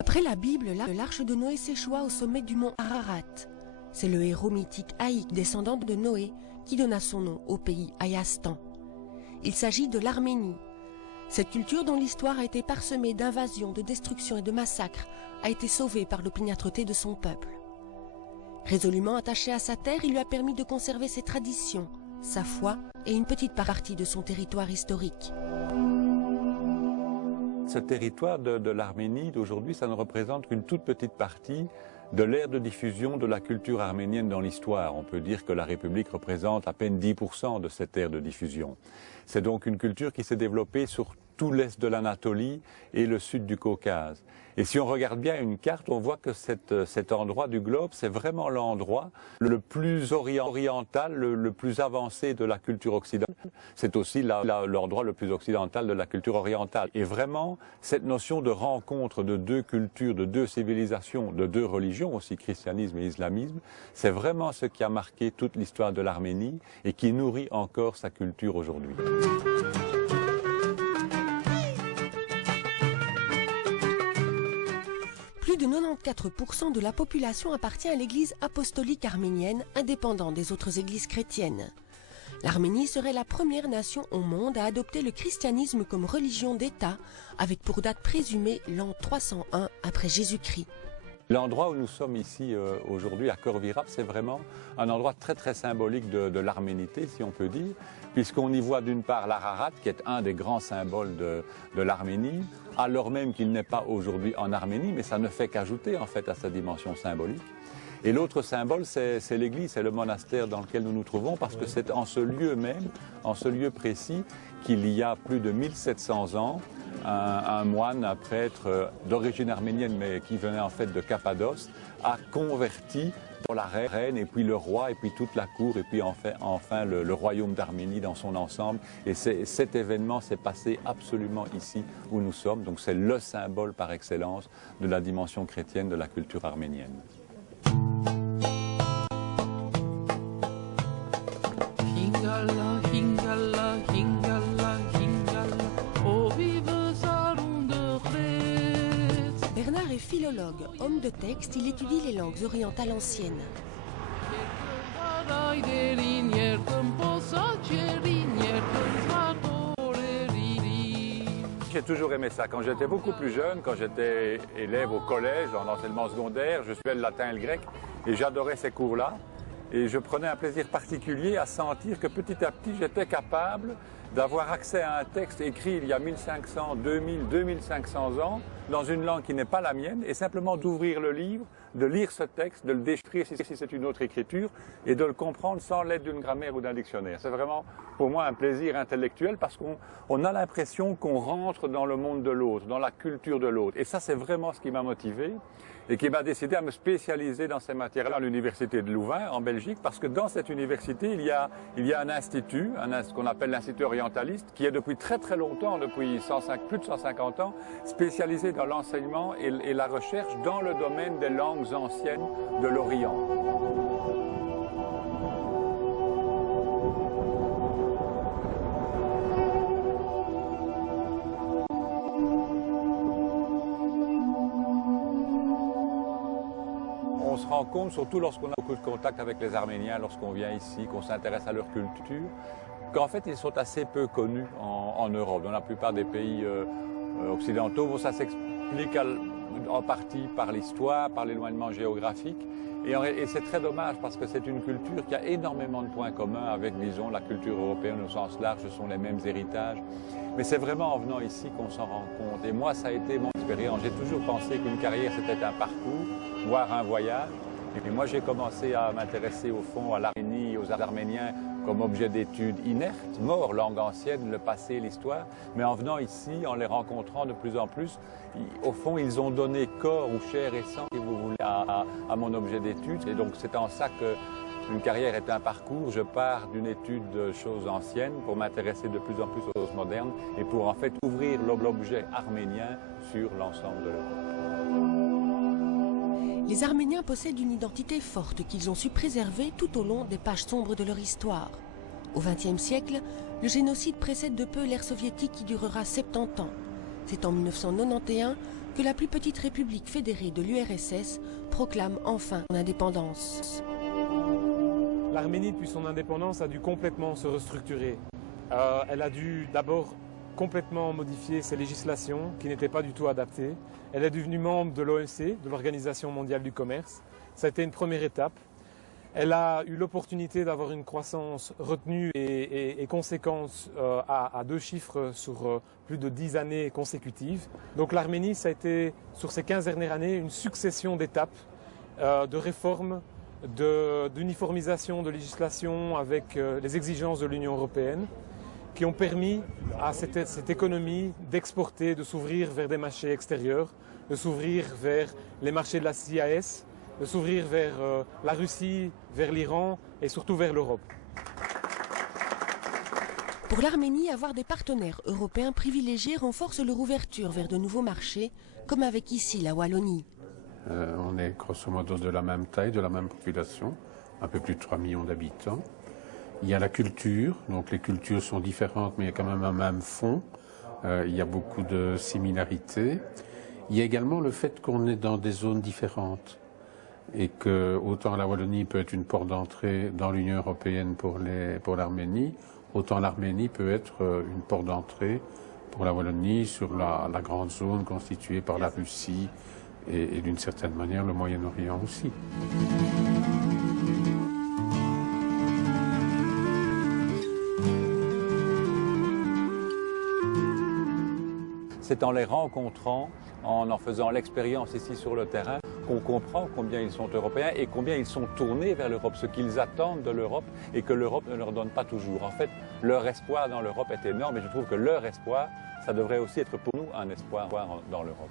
Après la Bible, l'arche de Noé s'échoua au sommet du mont Ararat. C'est le héros mythique Aïk, descendant de Noé, qui donna son nom au pays Ayastan. Il s'agit de l'Arménie. Cette culture dont l'histoire a été parsemée d'invasions, de destructions et de massacres a été sauvée par l'opiniâtreté de son peuple. Résolument attaché à sa terre, il lui a permis de conserver ses traditions, sa foi et une petite partie de son territoire historique. Ce territoire de l'Arménie d'aujourd'hui, ça ne représente qu'une toute petite partie de l'ère de diffusion de la culture arménienne dans l'histoire. On peut dire que la République représente à peine 10% de cette ère de diffusion. C'est donc une culture qui s'est développée sur tout l'est de l'Anatolie et le sud du Caucase. Et si on regarde bien une carte, on voit que cet endroit du globe, c'est vraiment l'endroit le plus oriental, le plus avancé de la culture occidentale. C'est aussi l'endroit le plus occidental de la culture orientale. Et vraiment, cette notion de rencontre de deux cultures, de deux civilisations, de deux religions, aussi christianisme et islamisme, c'est vraiment ce qui a marqué toute l'histoire de l'Arménie et qui nourrit encore sa culture aujourd'hui. Plus de 94% de la population appartient à l'Église apostolique arménienne, indépendante des autres églises chrétiennes. L'Arménie serait la première nation au monde à adopter le christianisme comme religion d'État, avec pour date présumée l'an 301 après Jésus-Christ. L'endroit où nous sommes ici aujourd'hui à Khor Virap, c'est vraiment un endroit très très symbolique de l'arménité, si on peut dire, puisqu'on y voit d'une part l'Ararat, qui est un des grands symboles de l'Arménie, alors même qu'il n'est pas aujourd'hui en Arménie, mais ça ne fait qu'ajouter en fait à sa dimension symbolique. Et l'autre symbole, c'est l'église, c'est le monastère dans lequel nous nous trouvons, parce que c'est en ce lieu même, en ce lieu précis, qu'il y a plus de 1700 ans, un moine, un prêtre d'origine arménienne, mais qui venait en fait de Cappadoce, a converti pour la reine, et puis le roi, et puis toute la cour, et puis enfin le royaume d'Arménie dans son ensemble. Et cet événement s'est passé absolument ici où nous sommes. Donc c'est le symbole par excellence de la dimension chrétienne de la culture arménienne. Bernard est philologue, homme de texte, il étudie les langues orientales anciennes. J'ai toujours aimé ça. Quand j'étais beaucoup plus jeune, quand j'étais élève au collège, en enseignement secondaire, je suivais le latin et le grec et j'adorais ces cours-là. Et je prenais un plaisir particulier à sentir que petit à petit, j'étais capable d'avoir accès à un texte écrit il y a 1500, 2000, 2500 ans, dans une langue qui n'est pas la mienne, et simplement d'ouvrir le livre, de lire ce texte, de le déchiffrer si c'est une autre écriture, et de le comprendre sans l'aide d'une grammaire ou d'un dictionnaire. C'est vraiment pour moi un plaisir intellectuel parce qu'on a l'impression qu'on rentre dans le monde de l'autre, dans la culture de l'autre. Et ça, c'est vraiment ce qui m'a motivé et qui m'a décidé à me spécialiser dans ces matières-là à l'université de Louvain, en Belgique, parce que dans cette université, il y a un institut, ce qu'on appelle l'Institut orientaliste, qui est depuis très très longtemps, depuis plus de 150 ans, spécialisé dans l'enseignement et la recherche dans le domaine des langues anciennes de l'Orient. On se rend compte, surtout lorsqu'on a beaucoup de contact avec les Arméniens, lorsqu'on vient ici, qu'on s'intéresse à leur culture, qu'en fait ils sont assez peu connus en Europe. Dans la plupart des pays occidentaux, ça s'explique en partie par l'histoire, par l'éloignement géographique. Et c'est très dommage parce que c'est une culture qui a énormément de points communs avec, disons, la culture européenne au sens large, ce sont les mêmes héritages. Mais c'est vraiment en venant ici qu'on s'en rend compte. Et moi, ça a été mon expérience. J'ai toujours pensé qu'une carrière, c'était un parcours, voire un voyage. Et moi, j'ai commencé à m'intéresser au fond à l'Arménie, aux Arméniens, comme objet d'étude inerte, mort, langue ancienne, le passé, l'histoire. Mais en venant ici, en les rencontrant de plus en plus, au fond, ils ont donné corps ou chair et sang, si vous voulez, à mon objet d'étude. Et donc, c'est en ça qu'une carrière est un parcours. Je pars d'une étude de choses anciennes pour m'intéresser de plus en plus aux choses modernes et pour en fait ouvrir l'objet arménien sur l'ensemble de l'Europe. Les Arméniens possèdent une identité forte qu'ils ont su préserver tout au long des pages sombres de leur histoire. Au XXe siècle, le génocide précède de peu l'ère soviétique qui durera 70 ans. C'est en 1991 que la plus petite république fédérée de l'URSS proclame enfin son indépendance. L'Arménie, depuis son indépendance, a dû complètement se restructurer. Elle a dû d'abord complètement modifier ses législations qui n'étaient pas du tout adaptées. Elle est devenue membre de l'OMC, de l'Organisation mondiale du commerce. Ça a été une première étape. Elle a eu l'opportunité d'avoir une croissance retenue et conséquente à 2 chiffres sur plus de 10 années consécutives. Donc l'Arménie, ça a été, sur ces 15 dernières années, une succession d'étapes, de réformes, d'uniformisation de législation avec les exigences de l'Union européenne, qui ont permis à cette économie d'exporter, de s'ouvrir vers des marchés extérieurs, de s'ouvrir vers les marchés de la CIS, de s'ouvrir vers la Russie, vers l'Iran et surtout vers l'Europe. Pour l'Arménie, avoir des partenaires européens privilégiés renforce leur ouverture vers de nouveaux marchés, comme avec ici la Wallonie. On est grosso modo de la même taille, de la même population, un peu plus de 3 millions d'habitants. Il y a la culture, donc les cultures sont différentes, mais il y a quand même un même fond. Il y a beaucoup de similarités. Il y a également le fait qu'on est dans des zones différentes et que autant la Wallonie peut être une porte d'entrée dans l'Union européenne pour l'Arménie, autant l'Arménie peut être une porte d'entrée pour la Wallonie sur la grande zone constituée par la Russie et d'une certaine manière le Moyen-Orient aussi. C'est en les rencontrant, en faisant l'expérience ici sur le terrain, qu'on comprend combien ils sont européens et combien ils sont tournés vers l'Europe, ce qu'ils attendent de l'Europe et que l'Europe ne leur donne pas toujours. En fait, leur espoir dans l'Europe est énorme et je trouve que leur espoir, ça devrait aussi être pour nous un espoir dans l'Europe.